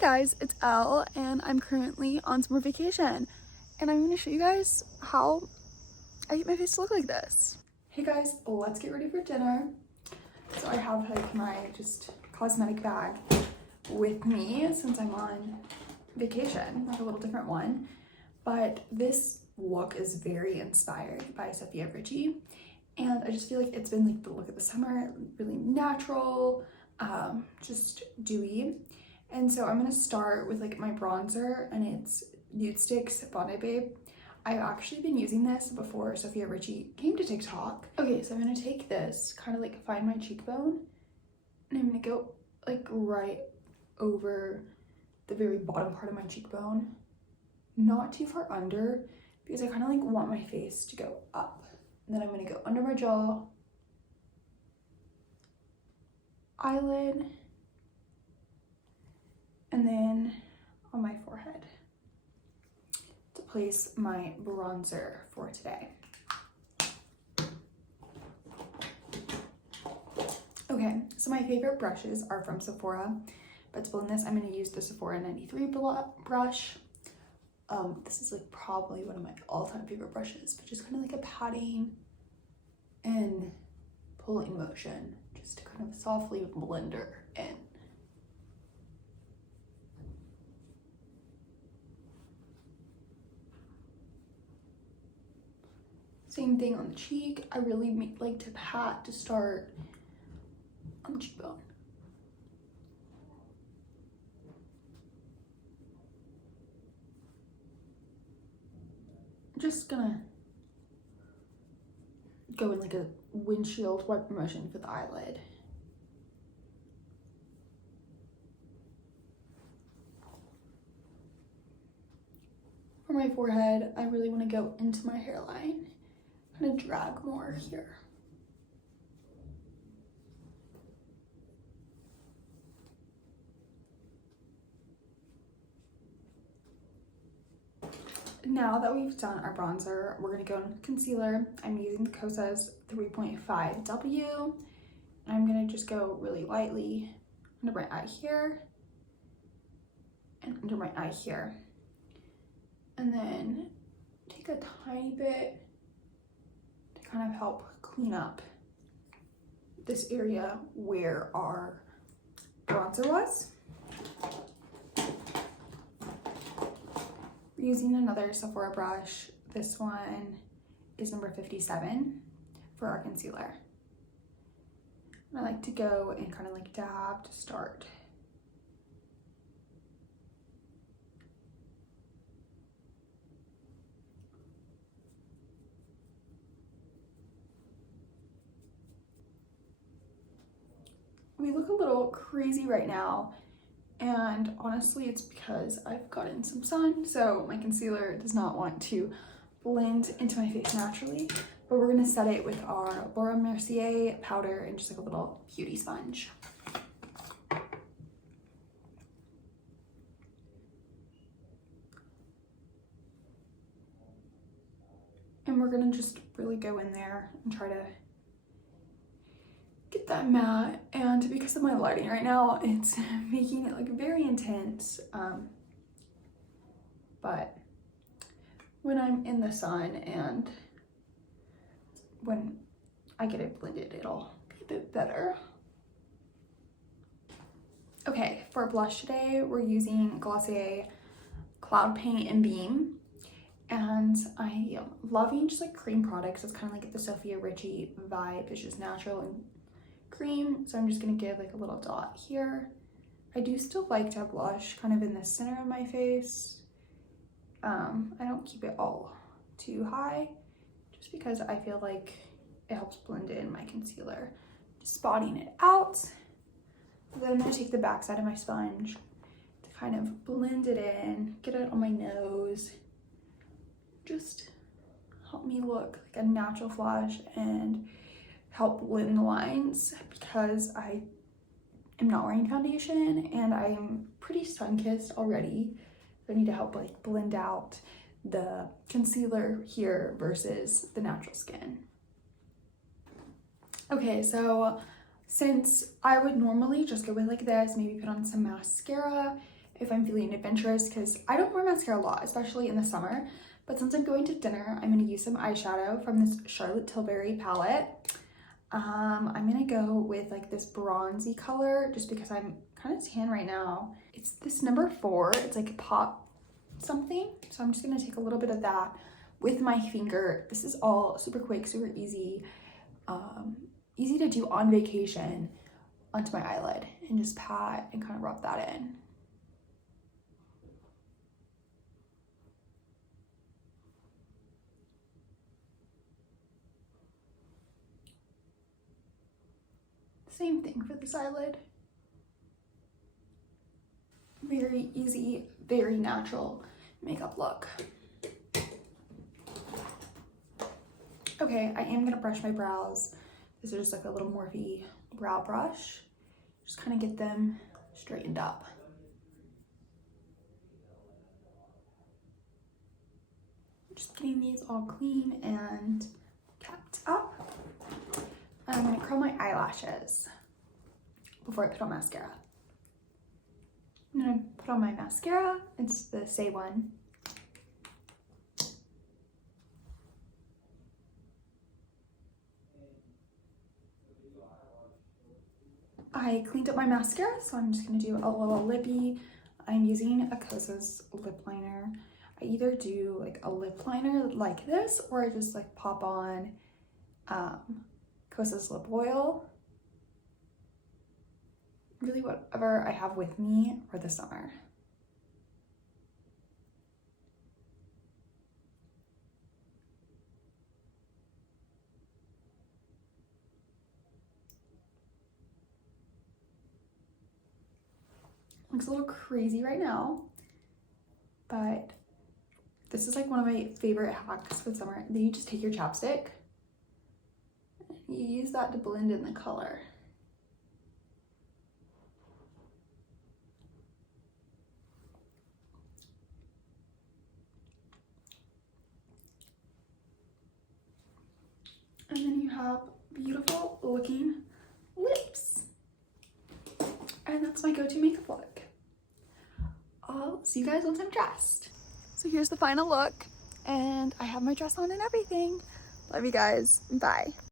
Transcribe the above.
Guys, it's Elle and I'm currently on summer vacation and I'm going to show you guys how I get my face to look like this. Hey guys, let's get ready for dinner. So I have like my just cosmetic bag with me since I'm on vacation, like a little different one. But this look is very inspired by Sofia Richie, and I just feel like it's been like the look of the summer, really natural, just dewy. And so I'm gonna start with like my bronzer, and it's Nude Sticks Bondi Babe. I've actually been using this before Sofia Richie came to TikTok. Okay, so I'm gonna take this, kind of like find my cheekbone, and I'm gonna go like right over the very bottom part of my cheekbone, not too far under, because I kind of like want my face to go up. And then I'm gonna go under my jaw, eyelid, and then on my forehead to place my bronzer for today. Okay, so my favorite brushes are from Sephora, but to blend this, I'm going to use the Sephora 93 brush. This is like probably one of my all-time favorite brushes, but just kind of like a patting and pulling motion just to kind of softly blend her in. Same thing on the cheek. I really like to pat to start on the cheekbone. I'm just gonna go in like a windshield wiper motion for the eyelid. For my forehead, I really want to go into my hairline. I'm gonna drag more here. Now that we've done our bronzer, we're gonna go in with concealer. I'm using the Kosas 3.5W. I'm gonna just go really lightly under my eye here and under my eye here. And then take a tiny bit to kind of help clean up this area where our bronzer was. We're using another Sephora brush. This one is number 57 for our concealer. And I like to go and kind of like dab to start. We look a little crazy right now, and honestly it's because I've gotten some sun, so my concealer does not want to blend into my face naturally, but we're gonna set it with our Laura Mercier powder and just like a little beauty sponge. And we're gonna just really go in there and try to get that matte, and because of my lighting right now, it's making it like very intense, but when I'm in the sun and when I get it blended, it'll be a bit better. Okay, for blush today, we're using Glossier Cloud Paint and Beam, and I am loving just like cream products. It's kind of like the Sofia Richie vibe. It's just natural and cream, so I'm just gonna give like a little dot here. I do still like to have blush kind of in the center of my face. I don't keep it all too high just because I feel like it helps blend in my concealer. Just spotting it out. Then I'm gonna take the back side of my sponge to kind of blend it in, get it on my nose, just help me look like a natural flush and help blend the lines, because I am not wearing foundation and I am pretty sun-kissed already. So I need to help like blend out the concealer here versus the natural skin. Okay, so since I would normally just go with like this, maybe put on some mascara if I'm feeling adventurous, because I don't wear mascara a lot, especially in the summer. But since I'm going to dinner, I'm going to use some eyeshadow from this Charlotte Tilbury palette. I'm going to go with like this bronzy color just because I'm kind of tan right now. It's this number 4. It's like pop something. So I'm just going to take a little bit of that with my finger. This is all super quick, super easy. Easy to do on vacation onto my eyelid and just pat and kind of rub that in. Same thing for this eyelid. Very easy, very natural makeup look. Okay, I am gonna brush my brows. This is just like a little Morphe brow brush. Just kind of get them straightened up. Just getting these all clean and kept up. I'm gonna curl my eyelashes before I put on mascara. I'm gonna put on my mascara. It's the Say one. I cleaned up my mascara, so I'm just gonna do a little lippy. I'm using a Kosas lip liner. I either do like a lip liner like this, or I just like pop on Kosas lip oil. Really whatever I have with me for the summer. Looks a little crazy right now, but this is like one of my favorite hacks for the summer. Then you just take your chapstick and you use that to blend in the color. And then you have beautiful looking lips. And that's my go-to makeup look. I'll see you guys once I'm dressed. So here's the final look, and I have my dress on and everything. Love you guys. Bye.